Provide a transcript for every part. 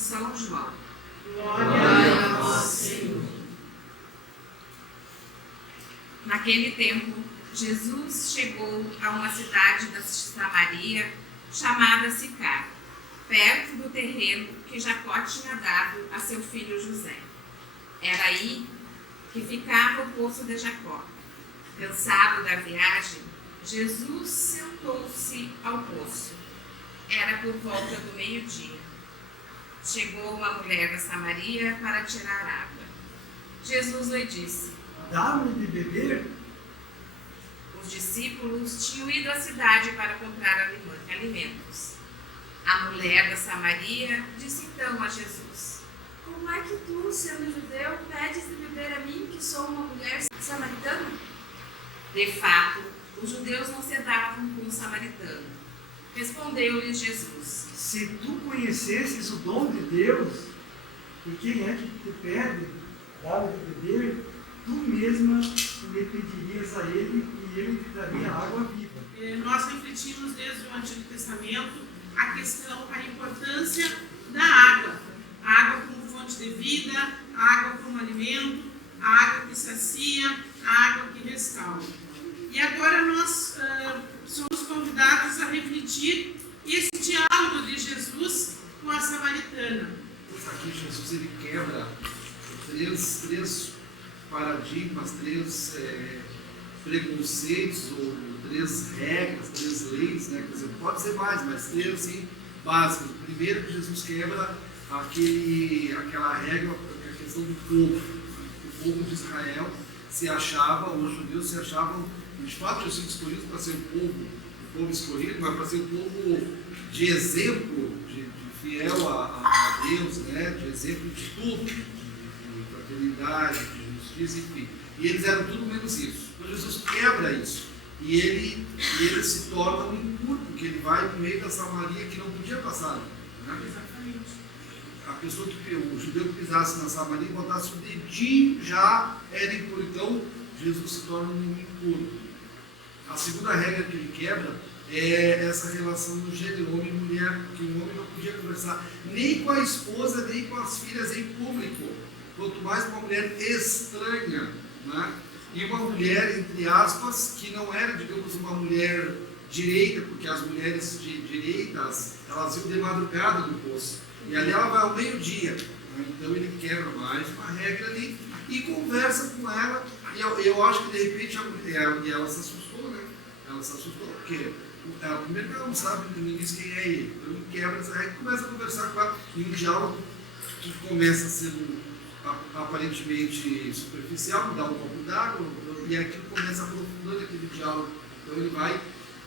São João. Glória a vós, Senhor. Naquele tempo, Jesus chegou a uma cidade da Samaria chamada Sicar, perto do terreno que Jacó tinha dado a seu filho José. Era aí que ficava o poço de Jacó. Cansado da viagem, Jesus sentou-se ao poço. Era por volta do meio-dia. Chegou uma mulher da Samaria para tirar água. Jesus lhe disse: Dá-me de beber? Os discípulos tinham ido à cidade para comprar alimentos. A mulher da Samaria disse então a Jesus: Como é que tu, sendo judeu, pedes de beber a mim, que sou uma mulher samaritana? De fato, os judeus não se davam com o samaritano. Respondeu-lhe Jesus: Se tu conhecesses o dom de Deus, e quem é que te pede, dá-me de beber, tu mesma lhe pedirias a ele e ele te daria água viva. Nós refletimos desde o Antigo Testamento a questão, a importância da água. A água como fonte de vida, a água como alimento, a água que sacia, a água que restaura. E agora nós somos convidados a refletir esse diálogo de Jesus com a samaritana. Aqui Jesus ele quebra três paradigmas, três preconceitos ou três regras, três leis, né? Quer dizer, pode ser mais, mas três assim, básicas. Primeiro que Jesus quebra aquela regra, a questão do povo. O povo de Israel se achava, os judeus se achavam, de fato, tinham sido escolhidos para ser o povo escolhido, mas para ser o povo de exemplo, de fiel a Deus, né? De exemplo de tudo, de fraternidade, de justiça, enfim. E eles eram tudo menos isso. Então Jesus quebra isso. E ele se torna um impuro, porque ele vai no meio da Samaria que não podia passar. Né? Exatamente. A pessoa o judeu que pisasse na Samaria e botasse o dedinho já era impuro. Então Jesus se torna um impuro. A segunda regra que ele quebra é essa relação do gênero homem e mulher, que o homem não podia conversar nem com a esposa, nem com as filhas em público, quanto mais com uma mulher estranha, né? E uma mulher, entre aspas, que não era, digamos, uma mulher direita, porque as mulheres de direitas, elas iam de madrugada no poço, e ali ela vai ao meio-dia, né? Então ele quebra mais uma regra ali e conversa com ela, e eu acho que de repente e ela se assustou, né? Ela se assustou porque primeiro que ela não sabe no início quem é ele, então ele quebra essa regra e começa a conversar com ela, e um diálogo que começa a ser aparentemente superficial, me dá um copo d'água, e aquilo começa aprofundando aquele diálogo. Então ele vai,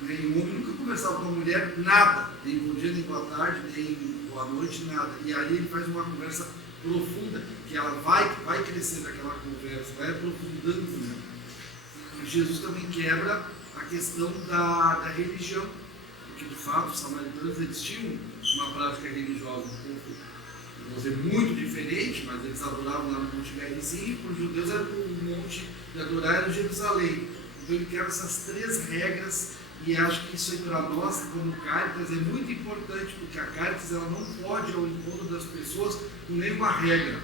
né, e o homem nunca conversava com a mulher, nada, nem bom dia, nem boa tarde, nem boa noite, nada. E aí ele faz uma conversa profunda, que ela vai crescendo aquela conversa, vai aprofundando, né? E Jesus também quebra a questão da religião, porque de fato os samaritanos eles tinham uma prática religiosa um pouco, vou dizer, muito diferente, mas eles adoravam lá no Monte Gerizim, e para os judeus era o monte de adorar era Jerusalém. Então ele quebra essas três regras, e acho que isso aí para nós, como Caritas, é muito importante, porque a Caritas ela não pode ir ao encontro das pessoas com nenhuma regra.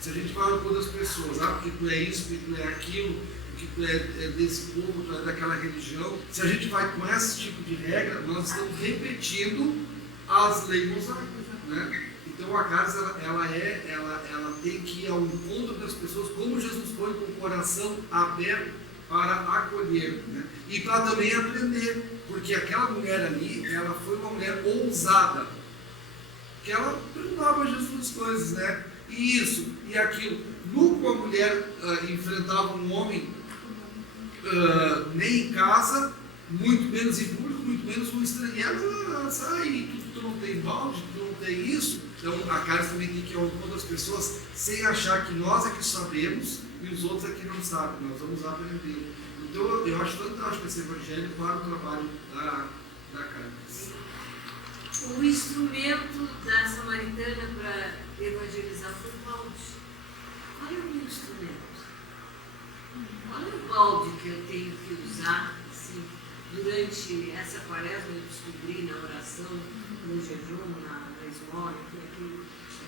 Se a gente vai ao encontro das pessoas, porque tu é isso, porque tu é aquilo, porque tu é desse povo, tu é daquela religião, se a gente vai com esse tipo de regra, nós estamos repetindo as leis mosaicas, né? Então a Caritas ela tem que ir ao encontro das pessoas, como Jesus foi, com o coração aberto para acolher, né? E para também aprender, porque aquela mulher ali, ela foi uma mulher ousada, que ela perguntava a Jesus as coisas, né? E isso, e aquilo. Nunca uma mulher enfrentava um homem nem em casa, muito menos em público, muito menos um estranho. E ela sai, tu não tem balde, tu não tem isso. Então a Caritas também tem que ir ao encontro das pessoas sem achar que nós é que sabemos e os outros é que não sabem. Nós vamos aprender. Então eu acho fantástico esse evangelho para o trabalho da Caritas. O instrumento da samaritana para evangelizar foi o balde. Qual é o meu instrumento? Qual é o balde que eu tenho que usar assim, durante essa quaresma? Eu descobri na oração, no jejum, na mais óleo,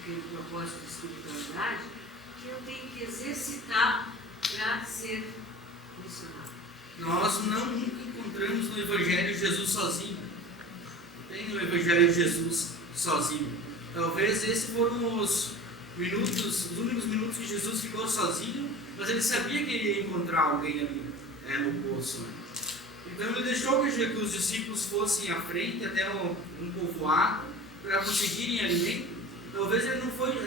aquele propósito de espiritualidade, que eu tenho que exercitar para ser missionário. Nós nunca encontramos no Evangelho Jesus sozinho. Não tem no Evangelho Jesus sozinho. Talvez esses foram os únicos minutos que Jesus ficou sozinho, mas ele sabia que ele ia encontrar alguém ali no poço. Então ele deixou que os discípulos fossem à frente até um povoado para conseguirem alimento. Talvez ele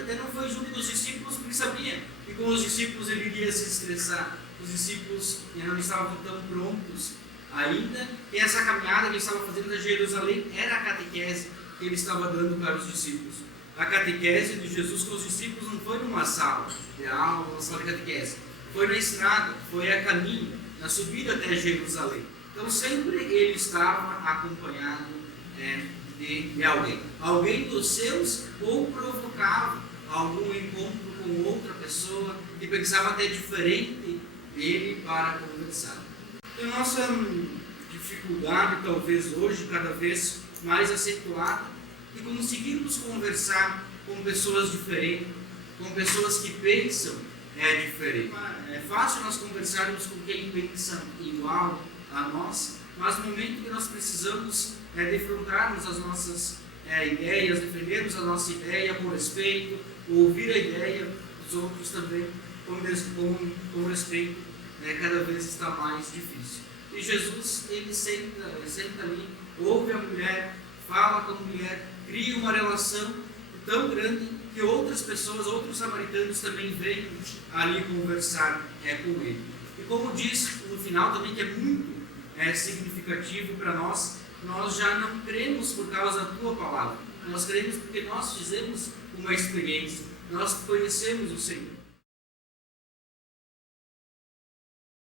até não foi junto com os discípulos porque sabia que com os discípulos ele iria se estressar. Os discípulos não estavam tão prontos ainda, e essa caminhada que ele estava fazendo a Jerusalém era a catequese que ele estava dando para os discípulos. A catequese de Jesus com os discípulos não foi numa sala de aula, uma sala de catequese, foi na estrada, foi a caminho, na subida até Jerusalém. Então sempre ele estava acompanhado de alguém dos seus, ou provocava algum encontro com outra pessoa que pensava até diferente dele para conversar. Então nossa dificuldade talvez hoje cada vez mais acentuada e conseguirmos conversar com pessoas diferentes, com pessoas que pensam diferente. É fácil nós conversarmos com quem pensa igual a nós, mas no momento que nós precisamos defrontarmos as nossas ideias, defendermos a nossa ideia com respeito, ouvir a ideia dos outros também com respeito, cada vez está mais difícil. E Jesus, ele senta ali, ouve a mulher, fala com a mulher, cria uma relação tão grande que outras pessoas, outros samaritanos também vêm ali conversar com ele. E como diz no final também, que é muito significativo para nós já não cremos por causa da tua palavra, nós cremos porque nós fizemos uma experiência, nós conhecemos o Senhor.